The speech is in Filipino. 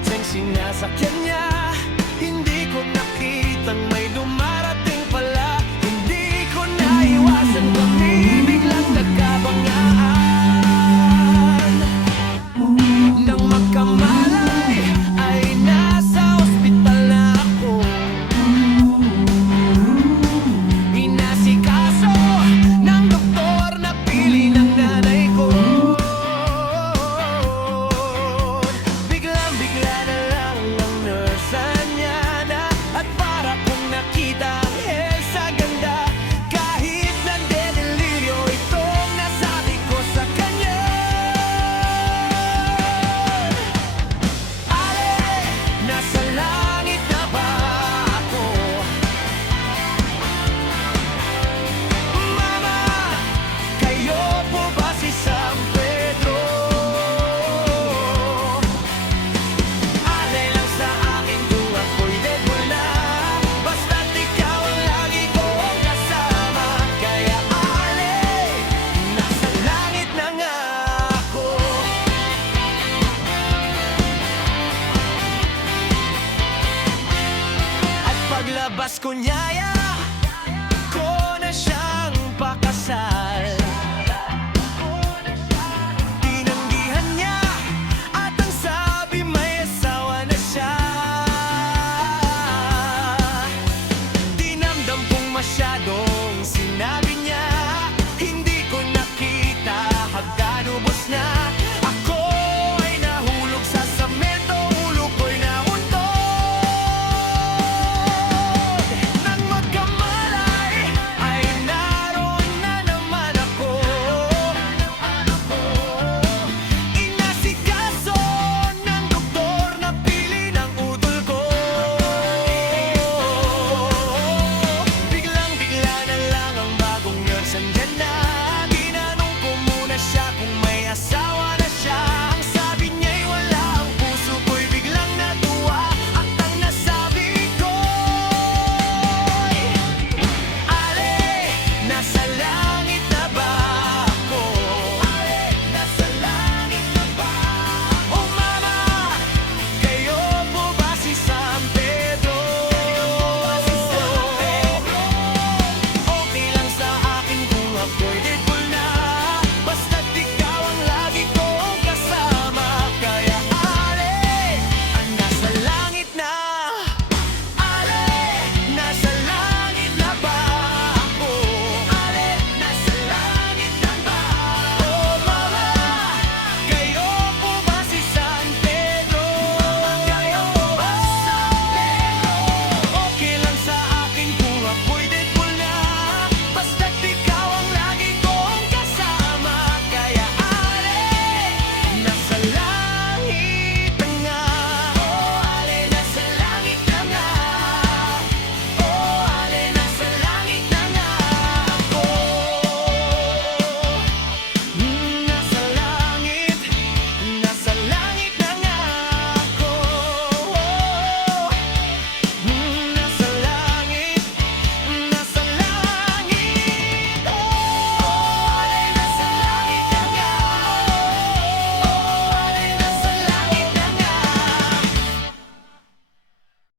kotseng sinasakyan niya. Hindi ko nakitang may dumarating pala. Hindi ko naiwasan kami biglang nagkabangaan. Nang magkamalay ay nasa ospital na ako. Inasikaso ng doktor na pili ng nanay ko. Biglang-bigla na lang ang nurse niya na, at para kong nakita ang hell sa ganda. Kahit nandeliryo itong nasabi ko sa kanya. Ale, nasa langit na ba ako? Mama, kayo po ba si San Pedro? Ale lang sa akin kung ako'y dead na, basta't ikaw ang lagi kong kasama. Kaya ale, nasa langit na nga ako. At paglabas ko niyaya